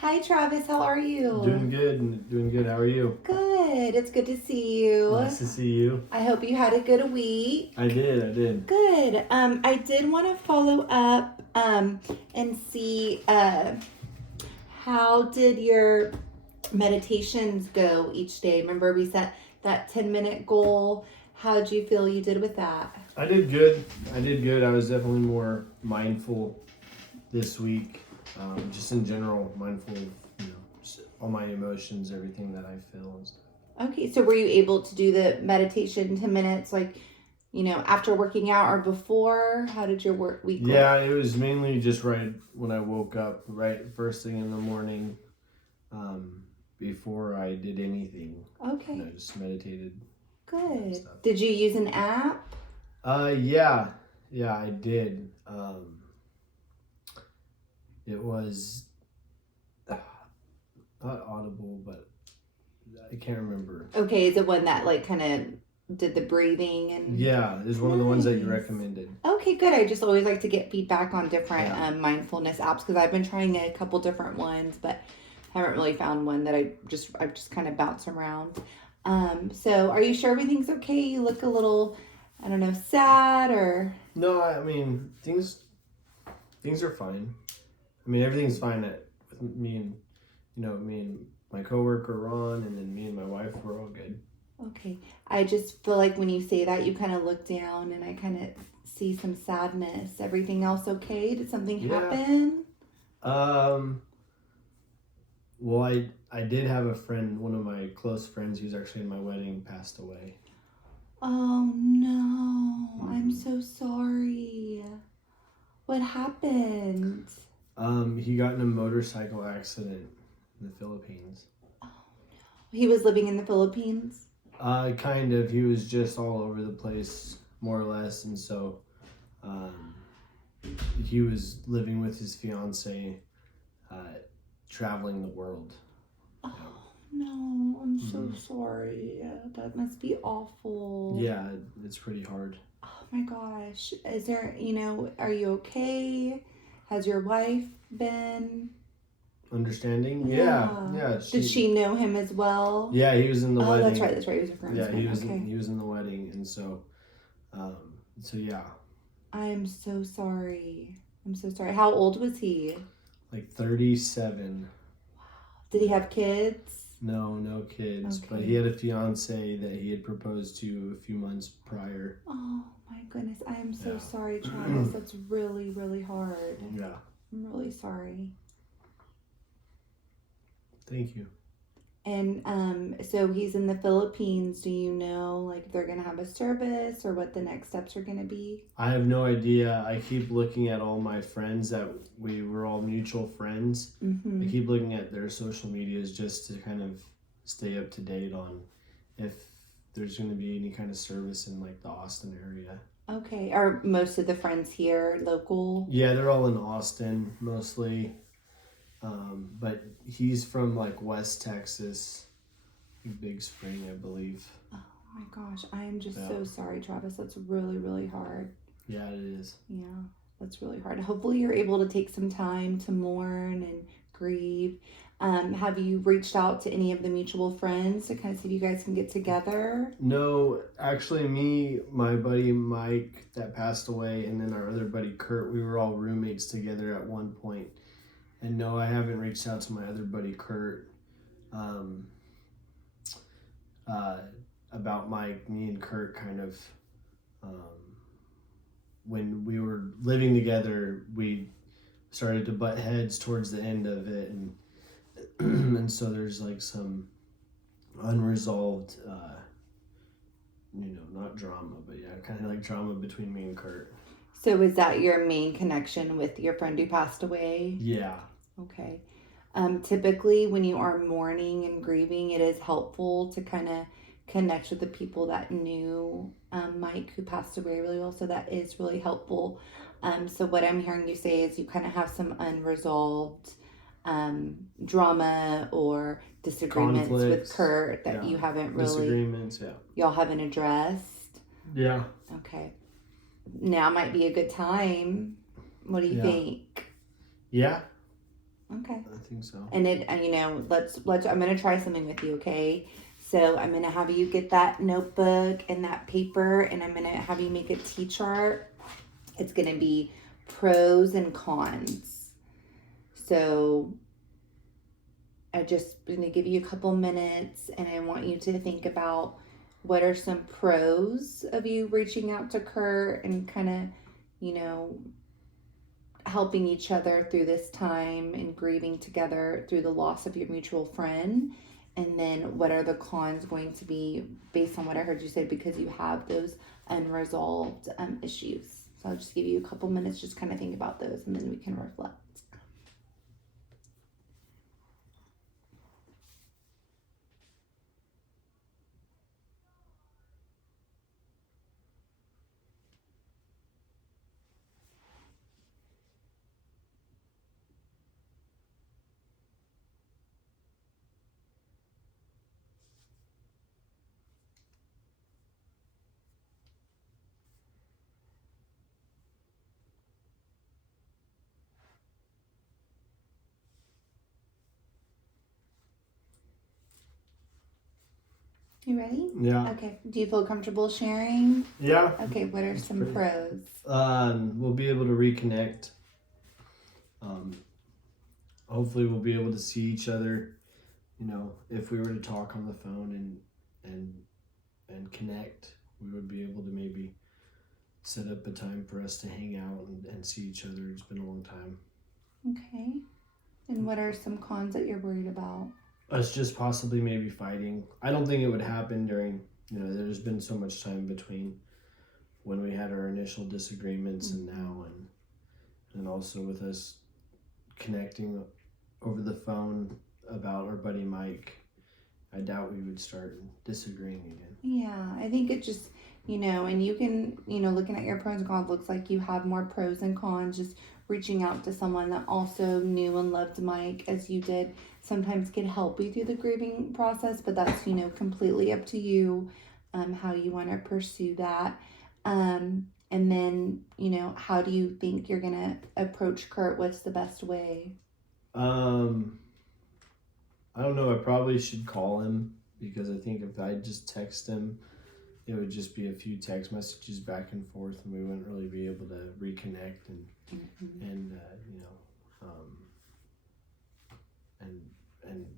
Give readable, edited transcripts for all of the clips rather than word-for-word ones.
Hi, Travis. How are you? Doing good. How are you? Good. It's good to see you. Nice to see you. I hope you had a good week. I did. Good. I did want to follow up and see how did your meditations go each day? Remember we set that 10-minute goal. How did you feel you did with that? I did good. I was definitely more mindful this week. Just in general, mindful of just all my emotions, everything that I feel and stuff. Okay, so were you able to do the meditation 10 minutes after working out or before? How did your week go? Yeah, it was mainly just right when I woke up, right first thing in the morning, before I did anything. Okay. I just meditated. Good. Did you use an app? Yeah, I did. It was not Audible, but I can't remember. Okay, is it one that kind of did the breathing and? Yeah, it's one of the ones that you Nice. recommended. Okay, good. I just always like to get feedback on different mindfulness apps because I've been trying a couple different ones, but haven't really found one that I've just kind of bounce around. So are you sure everything's okay? You look a little, I don't know, sad or? No, I mean things are fine. I mean everything's fine with me and me and my coworker Ron, and then me and my wife. We're all good. Okay. I just feel like when you say that, you kind of look down and I kind of see some sadness. Everything else okay? Did something happen? Well, I did have a friend, one of my close friends who's actually in my wedding, passed away. Oh no. I'm so sorry. What happened? He got in a motorcycle accident in the Philippines. Oh no. He was living in the Philippines? Kind of. He was just all over the place, more or less, and so he was living with his fiance, traveling the world. Oh no, I'm so sorry. That must be awful. Yeah, it's pretty hard. Oh my gosh. Is there, are you okay? Has your wife been? Understanding? Yeah. Did she know him as well? Yeah, he was in the wedding. That's right. He was a friend. Yeah, he was in the wedding, and so yeah. I am so sorry. How old was he? Like 37. Wow. Did he have kids? No kids. Okay. But he had a fiance that he had proposed to a few months prior. Oh my goodness. I am so sorry, Travis. That's really, really hard. Yeah. I'm really sorry. Thank you. And so he's in the Philippines. Do you know if they're gonna have a service or what the next steps are gonna be? I have no idea. I keep looking at all my friends that we were all mutual friends. Mm-hmm. I keep looking at their social medias just to kind of stay up to date on if there's going to be any kind of service in the Austin area. Okay. Are most of the friends here local? Yeah, they're all in Austin mostly. But he's from West Texas, Big Spring, I believe. Oh my gosh, I am just so sorry, Travis. That's really, really hard. Yeah, it is. Yeah, that's really hard. Hopefully you're able to take some time to mourn and grieve. Have you reached out to any of the mutual friends to kind of see if you guys can get together? No, actually me, my buddy Mike that passed away, and then our other buddy Kurt, we were all roommates together at one point. And no, I haven't reached out to my other buddy Kurt about Mike. Me and Kurt kind of, when we were living together, we started to butt heads towards the end of it, and and so there's some unresolved, not drama, but yeah, kind of drama between me and Kurt. So is that your main connection with your friend who passed away? Yeah. Okay. Typically, when you are mourning and grieving, it is helpful to kind of connect with the people that knew Mike, who passed away really well. So that is really helpful. So what I'm hearing you say is you kind of have some unresolved drama or disagreements with Kurt that you haven't really, y'all haven't addressed. Yeah. Okay. Now might be a good time. What do you think? Yeah. Okay. think so. And let's. I'm gonna try something with you, okay? So I'm gonna have you get that notebook and that paper, and I'm gonna have you make a T-chart. It's gonna be pros and cons. So I just gonna give you a couple minutes, and I want you to think about what are some pros of you reaching out to Kurt and kind of, helping each other through this time and grieving together through the loss of your mutual friend. And then what are the cons going to be based on what I heard you say, because you have those unresolved issues. So I'll just give you a couple minutes, just kind of think about those, and then we can reflect. You ready? Yeah. Okay. Do you feel comfortable sharing? Yeah. Okay. What are some pros? We'll be able to reconnect. Hopefully we'll be able to see each other. If we were to talk on the phone and connect, we would be able to maybe set up a time for us to hang out and see each other. It's been a long time. Okay. And what are some cons that you're worried about? Us just possibly maybe fighting. I don't think it would happen during, there's been so much time between when we had our initial disagreements and now, and also with us connecting over the phone about our buddy Mike, I doubt we would start disagreeing again. Yeah, I think it just, and you can, looking at your pros and cons, looks like you have more pros and cons. Just reaching out to someone that also knew and loved Mike as you did sometimes can help you through the grieving process, but that's, completely up to you, how you want to pursue that. And then, how do you think you're going to approach Kurt? What's the best way? I don't know. I probably should call him, because I think if I just text him, it would just be a few text messages back and forth, and we wouldn't really be able to reconnect and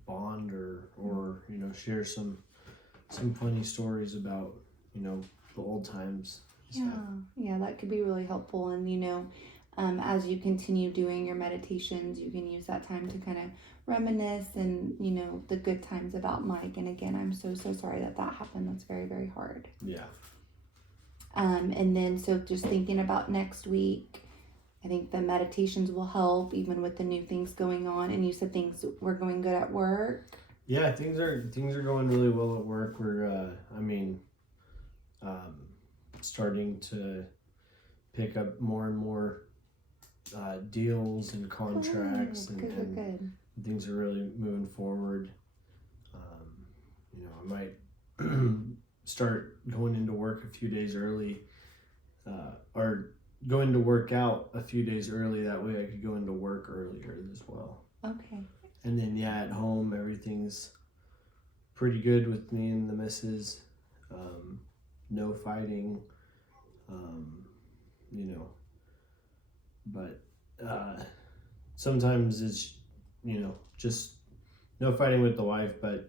bond or share some funny stories about the old times. Yeah, that could be really helpful. And as you continue doing your meditations, you can use that time to kind of reminisce and the good times about Mike. And again, I'm so sorry that happened. That's very, very hard. Yeah. And then so just thinking about next week, I think the meditations will help even with the new things going on. And you said things were going good at work. Yeah, things are going really well at work. We're starting to pick up more and more deals and contracts. Good. Things are really moving forward. I might start going into work a few days early, or going to work out a few days early. That way I could go into work earlier as well. Okay. And then, at home, everything's pretty good with me and the missus. No fighting, but sometimes it's, just no fighting with the wife, but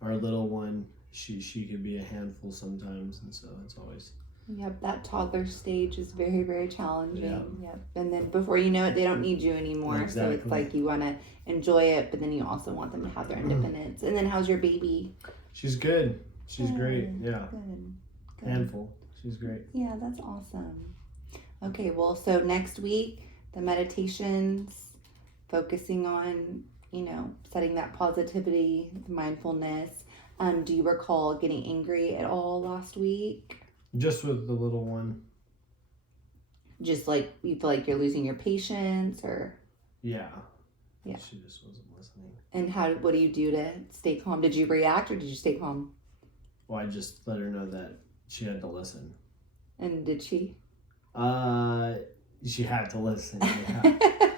our little one, she could be a handful sometimes, and so it's always. Yep, that toddler stage is very, very challenging. Yeah. Yep. And then before you know it, they don't need you anymore. Exactly. So it's like you want to enjoy it, but then you also want them to have their independence. And then how's your baby? She's good. She's great. Yeah. Good. Handful. She's great. Yeah, that's awesome. Okay, well, so next week, the meditations, focusing on, setting that positivity, mindfulness. Do you recall getting angry at all last week? Just with the little one. Just like you feel like you're losing your patience, or? Yeah. Yeah. She just wasn't listening. And what do you do to stay calm? Did you react or did you stay calm? Well, I just let her know that she had to listen. And did she? She had to listen. Yeah.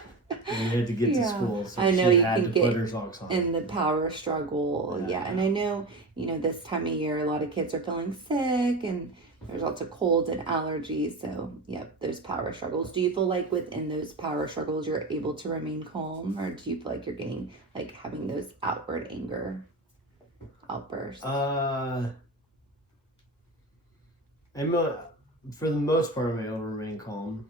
we had to get to Yeah. school, so I know she you had can to put get her socks on. in the power struggle. Yeah. Yeah. And I know, this time of year, a lot of kids are feeling sick and there's lots of colds and allergies. So, yep, those power struggles. Do you feel like within those power struggles, you're able to remain calm, or do you feel like you're getting, having those outward anger outbursts? For the most part, I'm able to remain calm,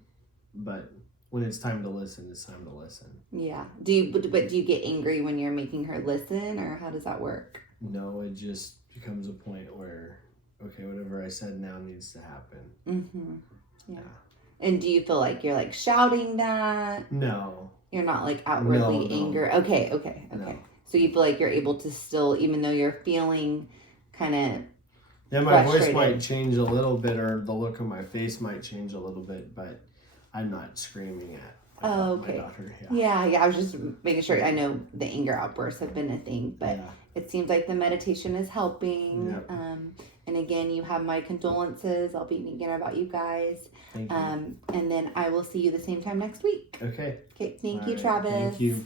but when it's time to listen, it's time to listen. Yeah. But do you get angry when you're making her listen, or how does that work? No, it just becomes a point where, okay, whatever I said now needs to happen. Mm-hmm. Yeah. And do you feel like you're shouting that? No. You're not outwardly No. anger. Okay. No. So you feel like you're able to still, even though you're feeling kind of. Yeah, my voice might change a little bit, or the look on my face might change a little bit, but I'm not screaming at my daughter. Yeah. I was just making sure. I know the anger outbursts have been a thing, but it seems like the meditation is helping. Yeah. And again, you have my condolences. I'll be thinking about you guys. Thank you. And then I will see you the same time next week. Okay. Okay. Thank you, Travis. Thank you.